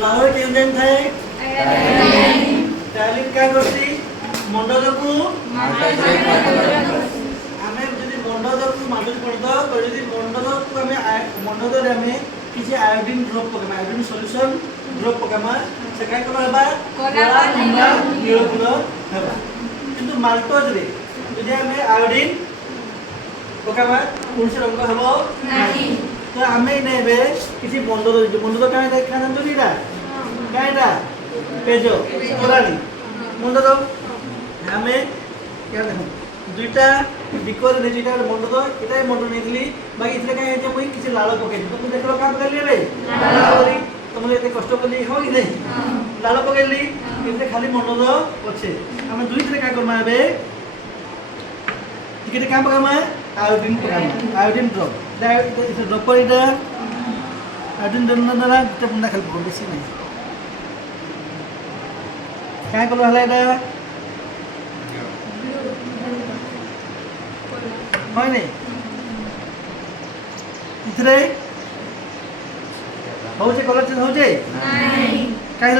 लाहौर के एंजाइम थाए टाइलिन क्या करती मंडल को हमें जदि मंडल को मालूम पड़ता तो जदि मंडल को हमें मंडल रे हमें किसी आयोडीन ड्रॉप पकमा आयोडीन सॉल्यूशन ड्रॉप पकमा से काय कोन हबा कोला किंबा नीलकुल हबा किंतु माल्टोज रे जदि हमें आयोडीन पकमा कौन से रंग हबो नाही तो हमें नेबे किसी मंडल काय देखा न जोरीडा कायडा पेजो पुरानी मंडल हमें क्या देखो दुईटा बिकर ने जेटा मंडल एटा मंडल नेथली बाकी इथले काय जे मुई किसी लाल पके तो तू देखलो काम करली रे लाल तो मुझे एते कष्ट करली हो कि नहीं लाल पकेली इथे खाली मंडल अछि हमें दुई थरे का करमा बे टिकेट काम पकामा आयोडीन ड्रॉप ड्रॉप पर इटा आयोडीन दना ते बंदा खाली बेसी नहीं काय करलो हला इटा হয় নাই ইতরে হচ্ছে কলর চেঞ্জ হচ্ছে নাই কাহে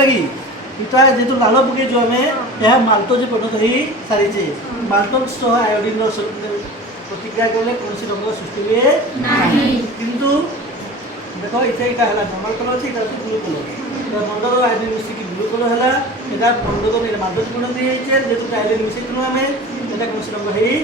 লাগি এটা যেহেতু লাল পকে जो हमें यह माल्टो जे परिणत होई सारी छे माल्टो सह आयोडीन प्रतिक्रिया करले कोनसी रंग सृष्टि हुए नाही किंतु देखो इथे का हला नॉर्मल कलर छै इटा ब्लू कलर तो मंडल आयोडीन मिसी की ब्लू कलर हला एटा मंडल ने माल्टो गुण दिए छै जेतु आयोडीन मिसी कुनो हमें एटा कोनसी रंग हेई